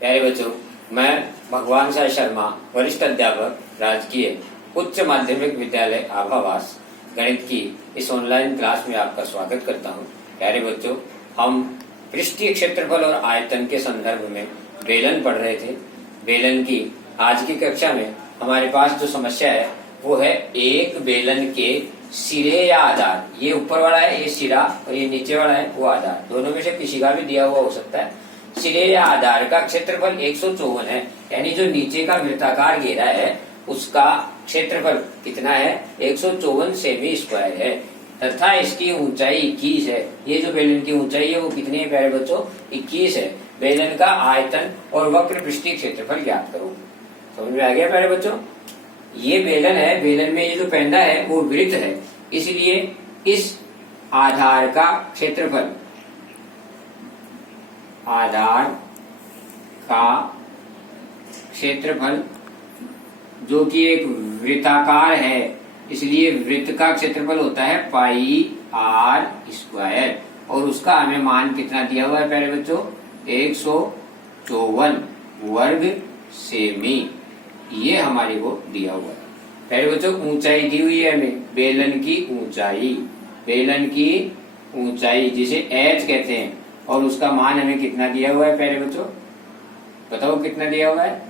प्यारे बच्चों, मैं भगवान साई शर्मा, वरिष्ठ अध्यापक, राजकीय उच्च माध्यमिक विद्यालय आभावास, गणित की इस ऑनलाइन क्लास में आपका स्वागत करता हूं। प्यारे बच्चों, हम पृष्ठीय क्षेत्रफल और आयतन के संदर्भ में बेलन पढ़ रहे थे। बेलन की आज की कक्षा में हमारे पास जो समस्या है वो है एक बेलन के सिरे या आधार। ये ऊपर वाला है, ये सिरा, और ये नीचे वाला है वो आधार। दोनों में से किसी का भी दिया हुआ हो सकता है। सिरे या आधार का क्षेत्रफल 154 है, यानी जो नीचे का वृत्ताकार घेरा है उसका क्षेत्रफल कितना है? 154 सेमी स्क्वायर है, तथा इसकी ऊंचाई 21 है। ये जो बेलन की ऊंचाई है वो कितनी है प्यारे बच्चों? 21 है। बेलन का आयतन और वक्र पृष्ठीय क्षेत्रफल ज्ञात करो। समझ में आ गया प्यारे बच्चों? ये बेलन है, बेलन में ये जो पेंदा है वो वृत्त है, इसलिए इस आधार का क्षेत्रफल, आधार का क्षेत्रफल जो कि एक वृत्ताकार है, इसलिए वृत्त का क्षेत्रफल होता है पाई आर स्क्वायर, और उसका हमें मान कितना दिया हुआ है प्यारे बच्चों? 154 वर्ग सेमी, ये हमारे को दिया हुआ है। प्यारे बच्चों, ऊंचाई दी हुई है हमें, बेलन की ऊंचाई, बेलन की ऊंचाई जिसे एच कहते हैं, और उसका मान हमें कितना दिया हुआ है प्यारे बच्चों? बताओ कितना दिया हुआ है?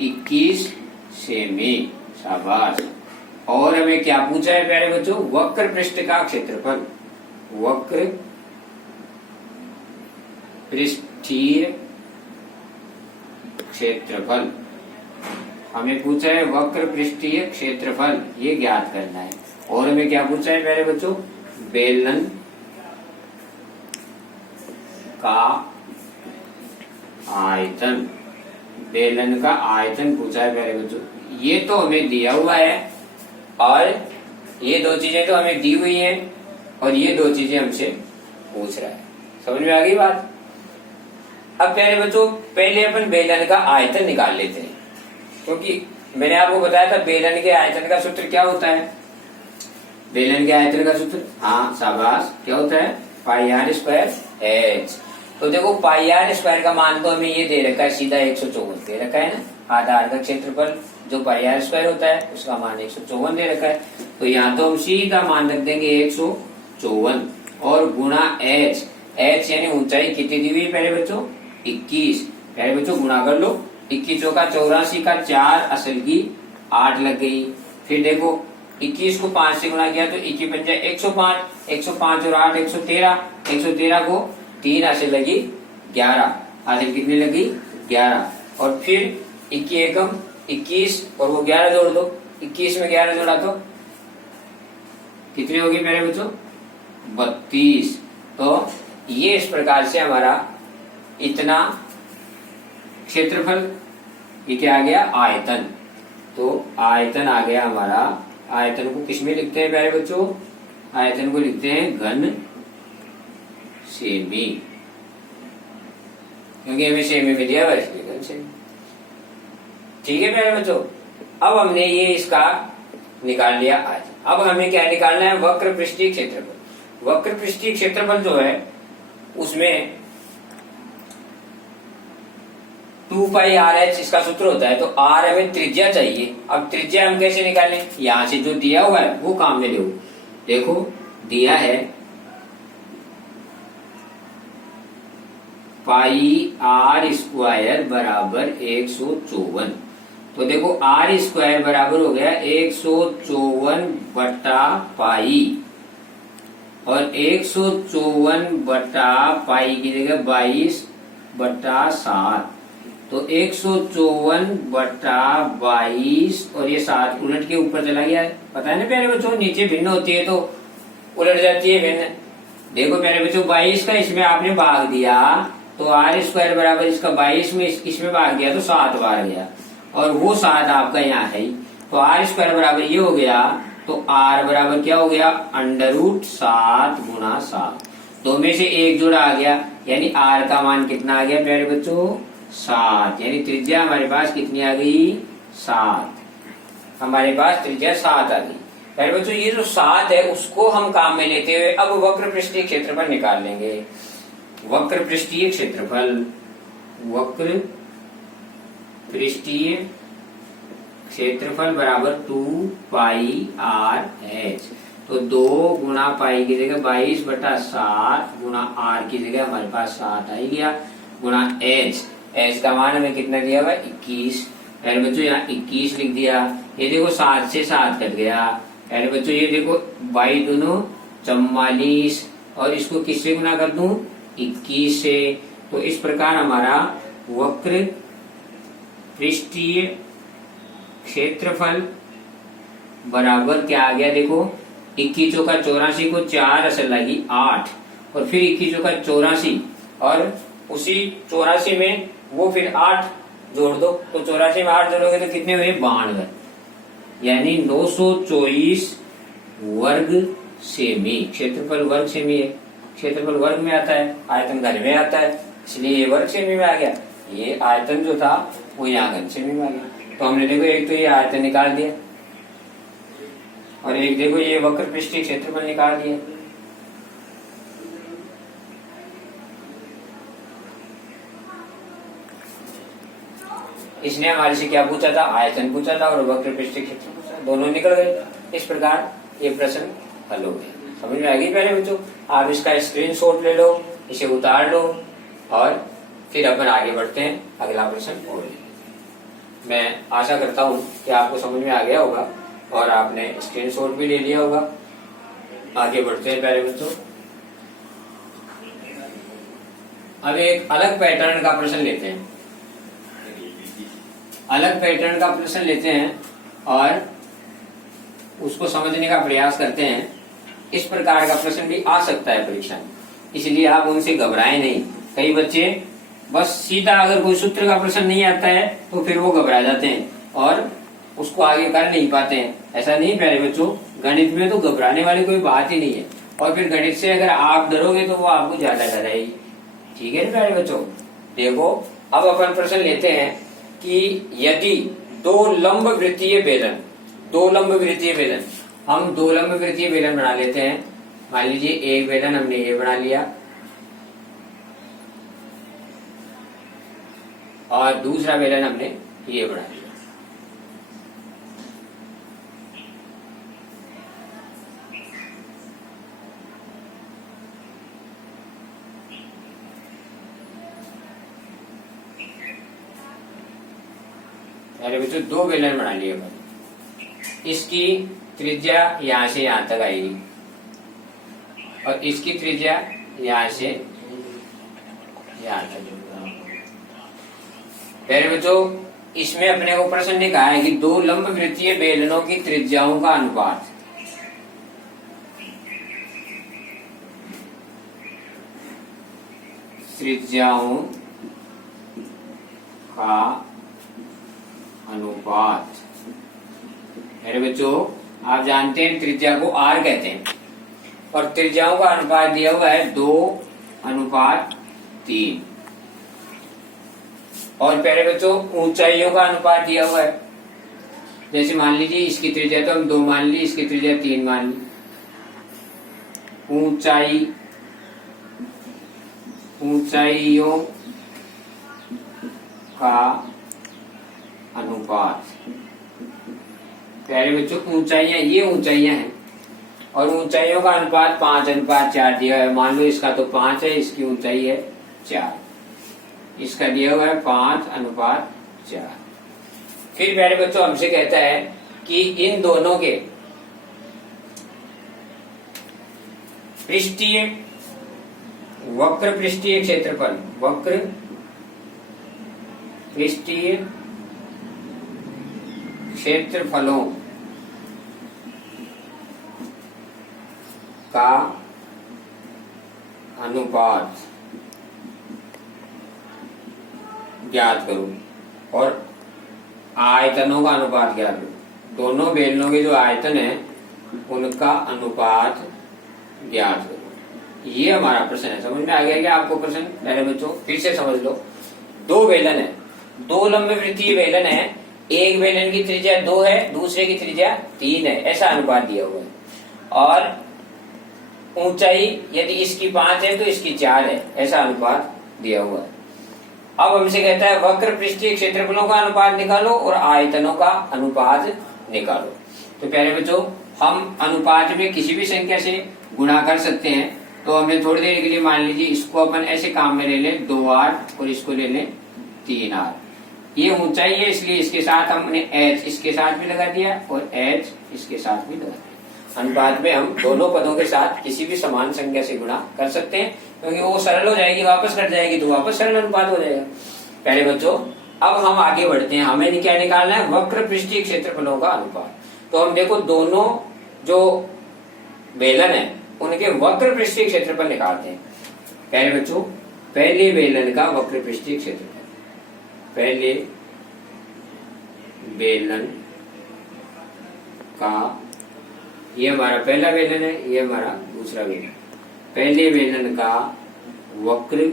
21 सेमी। शाबाश। और हमें क्या पूछा है प्यारे बच्चों? वक्र पृष्ठ का क्षेत्रफल, वक्र पृष्ठीय क्षेत्रफल हमें पूछा है, वक्र पृष्ठीय क्षेत्रफल ये ज्ञात करना है। और हमें क्या पूछा है प्यारे बच्चों? बेलन का आयतन, बेलन का आयतन पूछा है प्यारे बच्चों। ये तो हमें दिया हुआ है, और ये दो चीजें तो हमें दी हुई हैं, और ये दो चीजें हमसे पूछ रहा है। समझ में आ गई बात? अब प्यारे बच्चों, पहले अपन बेलन का आयतन निकाल लेते हैं, क्योंकि मैंने आपको बताया था बेलन के आयतन का सूत्र क्या होता है। बेलन के आयतन का सूत्र, हाँ शाबाश, क्या होता है? Pi R square H. तो देखो, पाई आर स्क्वायर का मान तो हमें ये दे रखा है, सीधा 154 दे रखा है ना। आधार का क्षेत्रफल जो पाई आर स्क्वायर होता है उसका मान 154 दे रखा है, तो यहाँ तो हम सीधा मान रख देंगे 154, और गुणा एच, एच यानी ऊंचाई कितनी दी हुई है प्यारे बच्चों? 21। प्यारे बच्चों गुणा कर लो, 21 चौका 84 का 4 असल की 8 लग गई। फिर देखो 21 को 5 से गुणा किया तो 21 बन जाए 105, 105 और 8 113, 113 को 3 असल लगी 11, असल कितनी लगी? 11। और फिर 21 एकम 21 और वो 11 जोड़ दो, 21 में 11 जोड़ा तो कितनी होगी मेरे बच्चों? 32। तो ये इस प्रकार से हमारा इतना क्षेत्रफल, ये क्या आ गया? आयतन। तो आयतन आ गया हमारा। आयतन को किसमें लिखते हैं प्यारे बच्चों? आयतन को लिखते हैं घन सेमी, क्योंकि हमें सेमी में दिया हुआ है इसलिए घन सेमी। ठीक है प्यारे बच्चों, अब हमने ये इसका निकाल लिया आज। अब हमें क्या निकालना है? वक्र पृष्ठीय क्षेत्रफल। वक्र पृष्ठीय क्षेत्रफल जो है उसमें 2 पाई आर एच इसका सूत्र होता है, तो आर हमें त्रिज्या चाहिए। अब त्रिज्या हम कैसे निकालें? यहां से जो दिया हुआ है वो काम में लो। देखो दिया है पाई आर स्क्वायर बराबर 154, तो देखो आर स्क्वायर बराबर हो गया 154 बटा पाई, और 154 बटा पाई की जगह 22 बटा 7, तो 154 बटा 22, और ये 7 उलट के ऊपर चला गया है। पता है ना प्यारे बच्चों, नीचे भिन्न होती है तो उलट जाती है भिन्न। देखो प्यारे बच्चों, 22 का इसमें आपने भाग दिया तो आर स्क्वायर बराबर इसका 22 में इसमें भाग दिया तो 7 बार गया, और वो 7 आपका यहाँ है, तो आर स्क्वायर बराबर ये हो गया, तो आर बराबर क्या हो गया? √7 गुणा 7। दो में से एक जोड़ा आ गया, यानी आर का मान कितना आ गया प्यारे बच्चों? 7। यानी त्रिज्या हमारे पास कितनी आ गई? 7। हमारे पास त्रिज्या 7 आ गई। प्यारे बच्चों, ये जो 7 है उसको हम काम में लेते हुए अब वक्र पृष्ठीय क्षेत्रफल निकाल लेंगे। वक्र पृष्ठीय क्षेत्रफल, वक्र पृष्ठीय क्षेत्रफल बराबर 2πr/h। तो 2 गुणा पाई की जगह 22/7 गुणा r की जगह हमारे पास 7 आ गया, गुणा h। h का मान हमें कितना दिया हुआ है 21। यानी बच्चों यहाँ 21 लिख दिया। ये देखो 7 से 7 कट गया। यानी बच्चों ये देखो 22 दूनो 44 और इसको किससे गुना कर दूं 21 से। तो इस प्रकार हमारा वक्र पृष्ठीय क्षेत्रफल बराबर क्या आ गया, देखो 21 चौका 84 को 4 असल लगी 8 और फिर 21 चौका 84 और उसी 84 में वो फिर 8 जोड़ दो। तो 84 में 8 जोड़ोगे तो कितने हुए 92, यानी 924 वर्ग सेमी। क्षेत्रफल वर्ग सेमी है, क्षेत्रफल वर्ग में आता है, आयतन घन में आता है, इसलिए ये वर्ग सेमी में आ गया। ये आयतन जो था वो यहाँ घन सेमी में आ गया। तो हमने देखो एक तो ये आयतन निकाल दिया और एक देखो ये वक्र पृष्ठीय क्षेत्रफल निकाल दिया। इसने हमारे से क्या पूछा था, आयतन पूछा था और वक्र पृष्ठीय क्षेत्रफल पूछा, दोनों निकल गए। इस प्रकार ये प्रश्न हल हो गए। समझ में आ गई पहले बच्चों? आप इसका स्क्रीनशॉट ले लो, इसे उतार लो और फिर अपन आगे बढ़ते हैं अगला प्रश्न और। मैं आशा करता हूं कि आपको समझ में आ गया होगा और आपने स्क्रीनशॉट भी ले लिया होगा। आगे बढ़ते हैं पहले बच्चों। अब एक अलग पैटर्न का प्रश्न लेते हैं, अलग पैटर्न का प्रश्न लेते हैं और उसको समझने का प्रयास करते हैं। इस प्रकार का प्रश्न भी आ सकता है परीक्षा में, इसलिए आप उनसे घबराएं नहीं। कई बच्चे बस सीधा अगर कोई सूत्र का प्रश्न नहीं आता है तो फिर वो घबरा जाते हैं और उसको आगे कर नहीं पाते हैं। ऐसा नहीं प्यारे बच्चों, गणित में तो घबराने वाली कोई बात ही नहीं है। और फिर गणित से अगर आप डरोगे तो वो आपको ज्यादा डराएगी। ठीक है प्यारे बच्चों? देखो अब अपन प्रश्न लेते हैं कि यदि दो लंब वृत्तीय बेलन, दो लंब वृत्तीय बेलन, हम दो लंब वृत्तीय बेलन बना लेते हैं। मान लीजिए एक बेलन हमने ये बना लिया और दूसरा बेलन हमने ये बना लिया। अरे बच्चों दो बेलन बना लिए अपन, इसकी त्रिज्या यहां से यहां तक आएगी और इसकी त्रिज्या यहां से यहां तक। पहले बच्चों इसमें अपने को प्रश्न ने कहा है कि दो लंब वृत्तीय बेलनों की त्रिज्याओं का अनुपात, त्रिज्याओं का अनुपात। मेरे बच्चों आप जानते हैं त्रिज्या को आर कहते हैं और त्रिज्याओं का अनुपात दिया हुआ है 2:3। और प्यारे बच्चों ऊंचाइयों का अनुपात दिया हुआ है। जैसे मान लीजिए इसकी त्रिज्या तो हम 2 मान ली, इसकी त्रिज्या 3 मान ली। ऊंचाइयों का अनुपात। प्यारे बच्चों ऊंचाइयां, ये ऊंचाइयां हैं और ऊंचाइयों का अनुपात 5:4 दिया है। मान लो इसका तो 5 है, इसकी ऊंचाई है 4, इसका दिया हुआ है 5:4। फिर प्यारे बच्चों हमसे कहता है कि इन दोनों के पृष्ठीय, वक्र पृष्ठीय क्षेत्रफल, वक्र पृष्ठीय क्षेत्रफलों का अनुपात ज्ञात करो और आयतनों का अनुपात ज्ञात करो। दोनों बेलनों के जो आयतन है उनका अनुपात ज्ञात करो। ये हमारा प्रश्न है। समझ में आ गया क्या आपको प्रश्न? पहले बच्चों फिर से समझ लो। दो बेलन है, दो लंब वृत्तीय बेलन है, एक बेलन की त्रिज्या 2 है, दूसरे की त्रिज्या 3 है, ऐसा अनुपात दिया हुआ है। और ऊंचाई यदि इसकी 5 है तो इसकी 4 है, ऐसा अनुपात दिया हुआ है। अब हमसे कहता है वक्र पृष्ठीय क्षेत्रफलों का अनुपात निकालो और आयतनों का अनुपात निकालो। तो प्यारे बच्चों, हम अनुपात में किसी भी संख्या से गुणा कर सकते हैं। तो हमें थोड़ी देर के लिए मान लीजिए इसको अपन ऐसे काम में ले लें 2r और इसको ले लें 3r। ये ऊंचाई है इसलिए इसके साथ हमने h इसके साथ भी लगा दिया और h इसके साथ भी लगा दिया। अनुपात में हम दोनों पदों के साथ किसी भी समान संख्या से गुणा कर सकते हैं, क्योंकि वो सरल हो जाएगी, वापस कट जाएगी तो वापस सरल अनुपात हो जाएगा। पहले बच्चों, अब हम आगे बढ़ते हैं। हमें क्या निकालना है? वक्र पृष्ठीय क्षेत्रफलों का अनुपात। तो हम देखो दोनों जो बेलन है उनके वक्र पृष्ठीय क्षेत्रफल निकालते हैं। पहले बच्चों, पहले बेलन का वक्र पृष्ठीय क्षेत्रफल, पहले बेलन का, ये हमारा पहला बेलन है, ये हमारा दूसरा बेलन। पहले बेलन का वक्र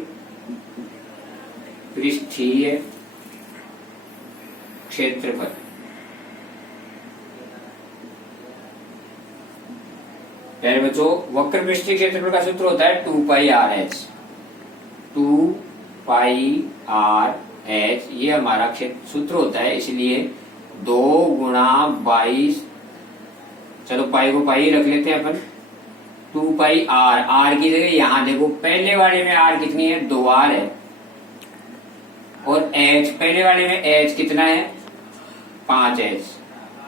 पृष्ठीय क्षेत्रफल, पहले बच्चों वक्र पृष्ठीय क्षेत्रफल का सूत्र होता है 2πr(h). 2πr(h) ये हमारा सूत्र होता है, इसलिए 2 गुणा 22, चलो पाई को पाई रख लेते हैं अपन, 2πr, r की जगह यहाँ देखो पहले वाले में r कितनी है? 2r है, और h पहले वाले में h कितना है? 5h।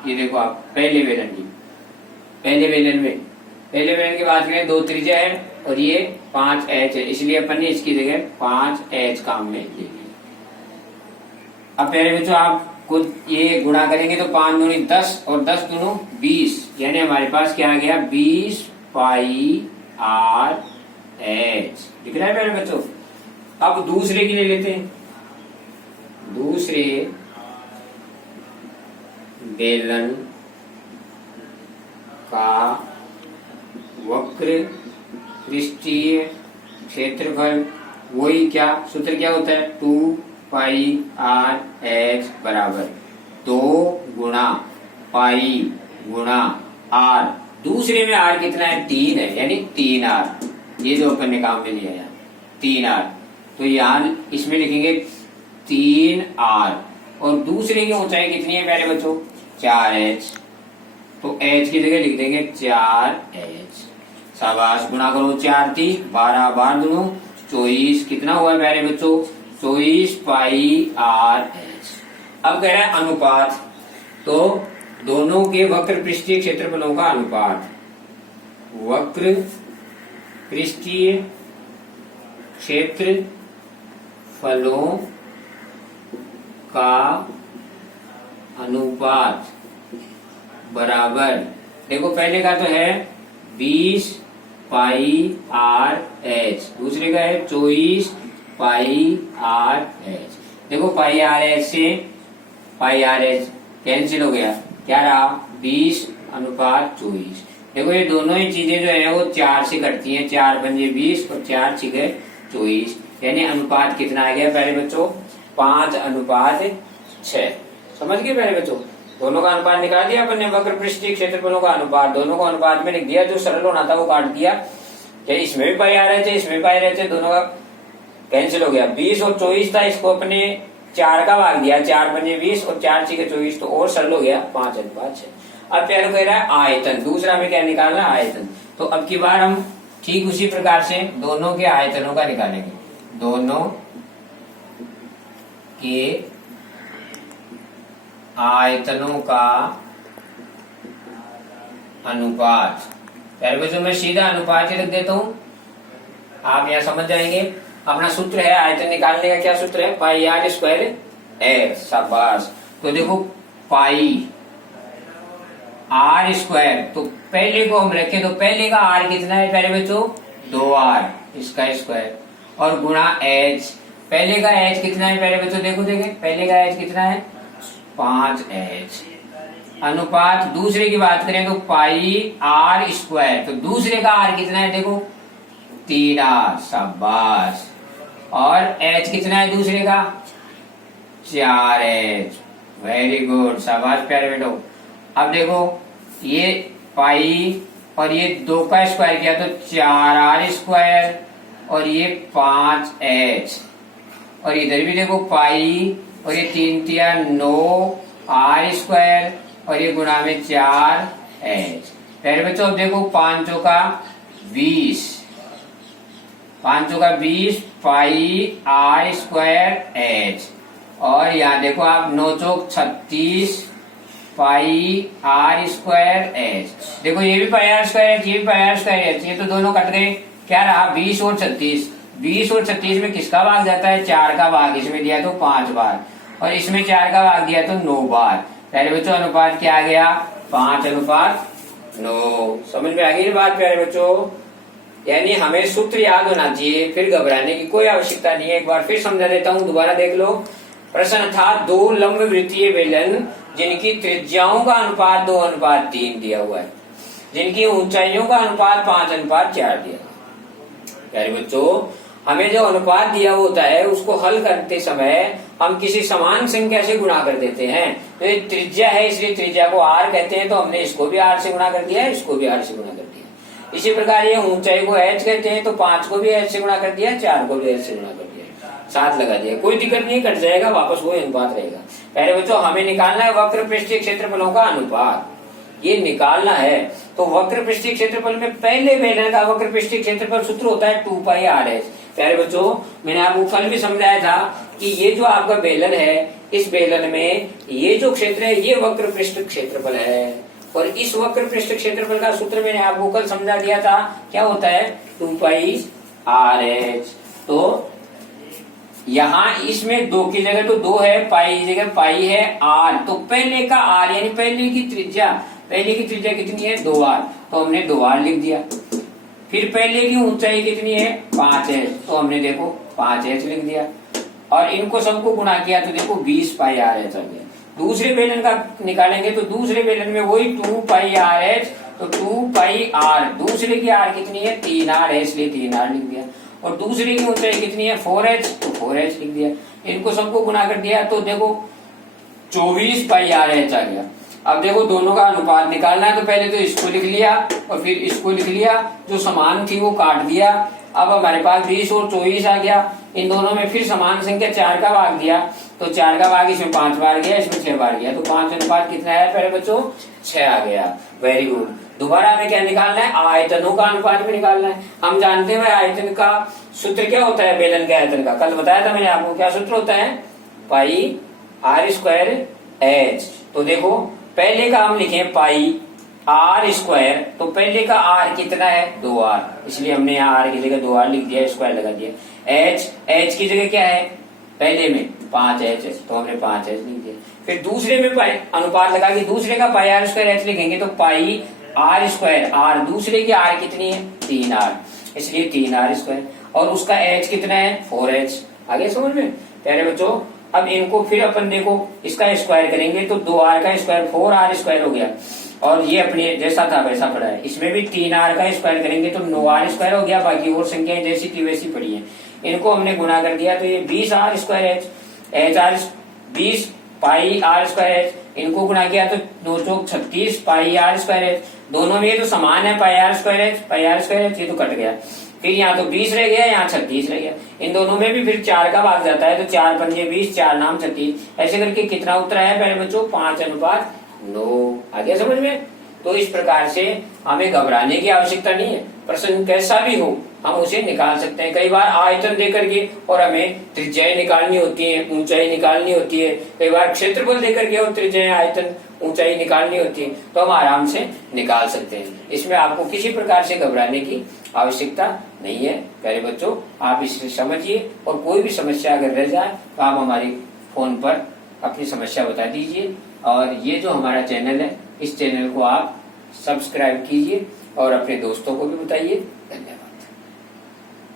ये देखो आप पहले बेलन की, पहले बेलन की बात करें 2 त्रिज्या है और ये 5h है, इसलिए अपन ने इसकी जगह 5h काम में ले लिया। अब पहले बच्चों आप कुछ ये गुणा करेंगे तो 5 दूनी 10 और 10 दूनी 20, यानी हमारे पास क्या आ गया? 20πr(h) दिख रहा है पहले बच्चों। अब दूसरे की ले लेते हैं। दूसरे बेलन का वक्र पृष्ठीय क्षेत्रफल, वही क्या सूत्र क्या होता है? 2πr(h) बराबर 2 गुणा पाई गुणा r। दूसरे में r कितना है? 3 है, यानी 3r। ये जो अपन ने काम में लिया है 3r, तो यहाँ इसमें लिखेंगे 3r। और दूसरे की ऊंचाई कितनी है प्यारे बच्चों? 4h, तो h की जगह लिख देंगे 4h। शाबाश, गुणा करो 4 × 3 12, 12 दूनो 24, कितना हुआ है प्यारे बच्चों? 24πr(h). अब कह रहा है अनुपात, तो दोनों के वक्र पृष्ठीय क्षेत्रफलों का अनुपात, वक्र पृष्ठीय क्षेत्रफलों का अनुपात बराबर, देखो पहले का तो है 20πr(h), दूसरे का है 24πr(h). देखो πr(h) से πr(h) कैंसिल हो गया, क्या रहा? 20/24। देखो ये दोनों ही चीजें जो है वो 4 से कटती हैं, 4 पंजे 20 और 4 छिके 24, यानी अनुपात कितना आ गया पहले बच्चों? 5/6। समझ गए पहले बच्चों? दोनों का अनुपात निकाल दिया अपन ने, वक्र पृष्ठीय क्षेत्रफलों का अनुपात, दोनों को अनुपात में लिख दिया। जो सरल होना था वो काट दिया, क्या इसमें भी पाई आ रहे थे, इसमें पाई रहे थे, दोनों का कैंसिल हो गया। 20 और 24 था, इसको अपने 4 का भाग दिया, 4 पंजे 20 और 4 छिके 24, तो और सरल हो गया 5/6। अब प्यारो कह रहा है आयतन, दूसरा में क्या निकालना? आयतन। तो अब की बार हम ठीक उसी प्रकार से दोनों के आयतनों का निकालेंगे। दोनों के आयतनों का अनुपात, पहले बच्चों मैं सीधा अनुपात ही रख देता हूं, आप यहां समझ जाएंगे। अपना सूत्र है आयतन निकालने का, क्या सूत्र है? πr²h। शाबाश। तो देखो पाई r², तो पहले को हम रखें तो पहले का r कितना है प्यारे बच्चों? 2r, इसका स्क्वायर, और गुणा h। पहले का h कितना है प्यारे बच्चों? देखो देखें पहले का h कितना है? 5h। अनुपात दूसरे की बात करें तो πr², तो दूसरे का r कितना है? देखो 3r। शाबाश। और h कितना है दूसरे का? 4h। वेरी गुड, शाबाश प्यारे बेटो। अब देखो ये पाई और ये 2 का स्क्वायर किया तो 4r² और ये 5h, और इधर भी देखो पाई, और ये 3 तिया 9 आर स्क्वायर, और ये गुणा में 4 एच। प्यारे बच्चों अब देखो 5 चौका 20, 5 चौका 20 पाई आर स्क्वायर एच, और यहाँ देखो आप 9 चौक 36 पाई आर स्क्वायर एच। देखो ये भी पाई आर स्क्वायर एच, ये भी पाई आर स्क्वायर एच, ये तो दोनों कट गए। क्या रहा 20 और 36, 20 और 36 में किसका भाग जाता है? 4 का भाग। इसमें दिया तो 5 बार, और इसमें 4 का भाग दिया तो 9 बार। प्यारे बच्चों अनुपात क्या आ गया? 5:9। समझ में आ गई बात प्यारे बच्चों? यानी हमें सूत्र याद होना चाहिए, फिर घबराने की कोई आवश्यकता नहीं है। एक बार फिर समझा देता हूँ, दोबारा देख लो। प्रश्न था 2 लंब वृत्तीय बेलन जिनकी त्रिज्याओं का अनुपात 2:3 दिया हुआ है, जिनकी ऊंचाइयों का अनुपात 5:4 दिया। प्यारे बच्चों हमें जो अनुपात दिया होता है उसको हल करते समय हम किसी समान संख्या से गुणा कर देते हैं। तो ये त्रिज्या है, इसलिए त्रिज्या को आर कहते हैं, तो हमने इसको भी आर से गुणा कर दिया, इसको भी आर से गुणा कर दिया। इसी प्रकार ये ऊंचाई को एच कहते हैं, तो 5 को भी एच से गुणा कर दिया, 4 को भी एच से गुणा कर दिया, 7 लगा दिया। कोई दिक्कत नहीं, कट जाएगा, वापस वो अनुपात रहेगा। पहले बच्चों हमें निकालना है वक्र पृष्ठीय क्षेत्रफलों का अनुपात, ये निकालना है। तो वक्र पृष्ठीय क्षेत्रफल में पहले बेलन का वक्र पृष्ठीय क्षेत्रफल सूत्र होता है 2 पाई आर एच। प्यारे बच्चों मैंने आपको कल भी समझाया था कि ये जो आपका बेलन है, इस बेलन में ये जो क्षेत्र है ये वक्र पृष्ठ क्षेत्रफल है, और इस वक्र पृष्ठ क्षेत्रफल का सूत्र मैंने आपको कल समझा दिया था, क्या होता है? 2 पाई आर एच। तो यहाँ इसमें 2 की जगह तो 2 है, पाई की जगह पाई है, आर तो पहले का आर यानी पहले की त्रिज्या, पहले की त्रिज्या कितनी है? 2 आर, तो हमने 2 आर लिख दिया। फिर पहले की ऊंचाई कितनी है? 5 एच, तो हमने देखो 5 एच लिख दिया, और इनको सबको गुणा किया तो देखो 20 पाई आर एच आ गया। दूसरे बेलन का निकालेंगे तो दूसरे बेलन में वही 2 पाई आर एच, तो 2 पाई आर, दूसरे की आर कितनी है? 3 आर है, इसलिए 3 आर लिख दिया। और दूसरे की ऊंचाई कितनी है? 4 एच, तो 4 एच लिख दिया। इनको सबको गुणा कर दिया तो देखो 24 पाई आर एच आ गया। अब देखो दोनों का अनुपात निकालना है, तो पहले तो इसको लिख लिया और फिर इसको लिख लिया, जो समान थी वो काट दिया। अब हमारे पास 20 और 24 आ गया। इन दोनों में फिर समान संख्या 4 का भाग दिया, तो 4 का भाग इसमें 5 बार गया, इसमें 6 बार गया, तो 5 अनुपात कितना है पहले बच्चों? 6 आ गया। Very good. दोबारा हमें क्या निकालना है? आयतनों का अनुपात भी निकालना है। हम जानते हैं आयतन का सूत्र क्या होता है? बेलन के आयतन का कल बताया था मैंने आपको, क्या सूत्र होता है? Pi R square H. तो देखो पहले का हम लिखे पाई आर स्क्वायर, तो पहले का आर कितना है? 2 आर, इसलिए हमने यहाँ आर की जगह 2 आर लिख दिया, स्क्वायर लगा दिया। एच, एच की जगह क्या है? पहले में 5 एच, तो हमने 5 एच लिख दिया। फिर दूसरे में पाई अनुपात लगा के दूसरे का पाई आर स्क्वायर एच लिखेंगे, तो पाई आर स्क्वायर आर, दूसरे की आर कितनी है? 3 आर, इसलिए 3 आर स्क्वायर, और उसका एच कितना है? 4 एच। आगे समझ में प्यारे बच्चों? अब इनको फिर अपन देखो इसका स्क्वायर करेंगे तो 2 आर का स्क्वायर 4 आर स्क्वायर हो गया, और ये अपने जैसा था वैसा पड़ा है। इसमें भी 3 आर का स्क्वायर करेंगे तो 9 आर स्क्वायर हो गया, बाकी और संख्याएं जैसी थी वैसी पड़ी है। इनको हमने गुणा कर दिया तो ये 20 R square H, H R 20 pi R square H, इनको गुणा किया तो 9 चौक 36 पाई आर स्क्वायर एच। दोनों में ये तो समान है, pi R square H pi R square H, ये तो कट गया। फिर यहाँ तो 20 रह गया, यहाँ 36 रह गया। इन दोनों में भी फिर 4 का भाग जाता है, तो 4 पंजे 20, 4 नाम 36, ऐसे करके कितना उत्तर आया पहले बच्चों? 5:9। आ गया समझ में? तो इस प्रकार से हमें घबराने की आवश्यकता नहीं है, प्रश्न कैसा भी हो हम उसे निकाल सकते हैं। कई बार आयतन देकर के और हमें त्रिज्याएं निकालनी होती है, ऊंचाई निकालनी होती है, कई बार क्षेत्रफल देकर के और त्रिज्याएं आयतन ऊंचाई निकालनी होती है, तो हम आराम से निकाल सकते हैं। इसमें आपको किसी प्रकार से घबराने की आवश्यकता नहीं है प्यारे बच्चों। आप इसे समझिए, और कोई भी समस्या अगर रह जाए तो आप हमारे फोन पर अपनी समस्या बता दीजिए। और ये जो हमारा चैनल है, इस चैनल को आप सब्सक्राइब कीजिए और अपने दोस्तों को भी बताइए। धन्यवाद।